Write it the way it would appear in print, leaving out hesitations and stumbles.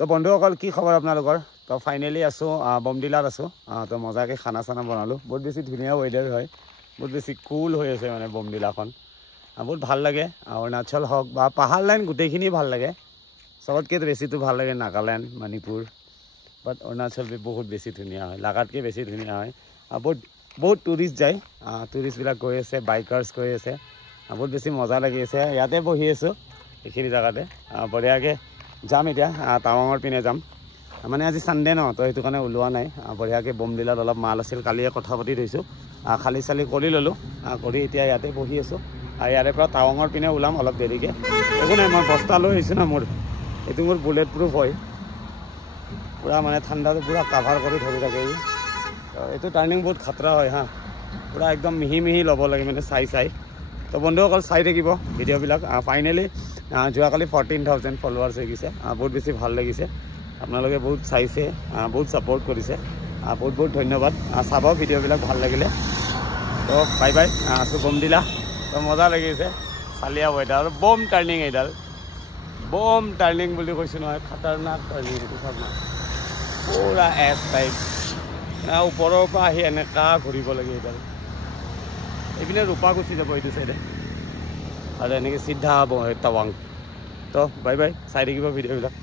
তো বন্ধুসকল কি খবৰ আপোনালোকৰ তো ফাইনেলি আছো বমডিলাত আছো তো মজাকে খানা চানা বনালো বহুত বেছি ধুনীয়া ওয়েদাৰ হয় বহুত বেছি কুল হৈ আছে মানে বমডিলাখন বহুত ভাল লাগে অৰুণাচল হওক বা পাহাৰ লাইন গোটেইখিনি ভাল লাগে সবতকৈ বেছিটো ভাল লাগে নাগালেণ্ড মণিপুৰ বাট অৰুণাচল বহুত বেছি ধুনীয়া হয় লাগাতকৈ বেছি ধুনীয়া হয় বহুত টুৰিষ্ট যায় টুৰিষ্টবিলাক গৈ আছে বাইকাৰ্ছ গৈ আছে বহুত বেছি মজা লাগি আছে ইয়াতে বহি আছোঁ এইখিনি জেগাতে বঢ়িয়াকৈ যাম এতিয়া টাৱাঙৰ পিনে যাম মানে আজি সানডে ন তো সেইটো কাৰণে ওলোৱা নাই বঢ়িয়াকৈ বমডিলাত অলপ মাল আছিল কালিয়ে কথা পাতি থৈছোঁ খালি চালি কৰি ল'লোঁ কৰি এতিয়া ইয়াতে বহি আছোঁ ইয়াৰে পৰা টাৱাঙৰ পিনে ওলাম অলপ দেৰিকৈ একো নাই মই বস্তা লৈ আহিছোঁ না মোৰ এইটো মোৰ বুলেট প্ৰুফ হয় পুৰা মানে ঠাণ্ডাটো পুৰা কাভাৰ কৰি ধৰি থাকে এইটো টাৰ্ণিং বহুত খাতৰা হয় হা পুৰা একদম মিহি মিহি ল'ব লাগে মানে চাই তো বন্ধুসকল চাই থাকিব ভিডিঅ'বিলাক ফাইনেলি যোৱাকালি 14,000 ফলোৱাৰ্ছ হৈ গৈছে বহুত বেছি ভাল লাগিছে আপোনালোকে বহুত চাইছে বহুত ছাপোৰ্ট কৰিছে বহুত ধন্যবাদ চাব ভিডিঅ'বিলাক ভাল লাগিলে তো বাই বাই আছোঁ বমডিলা তো মজা লাগিছে চালিয়া ৱেডাৰ আৰু বম টাৰ্ণিং এইডাল বম টাৰ্ণিং বুলি কৈছোঁ নহয় খাতাৰনাক টাৰ্ণিং এইটো চাওক না পুৰা এছ টাইপ ওপৰৰ পৰা আহি এনেকুৱা ঘূৰিব লাগে এইডাল এইপিনে ৰূপা গুচি যাব এইটো চাইডে আৰু এনেকৈ চিধা হ'ব টাৱাং তো বাই বাই চাই থাকিব ভিডিঅ'বিলাক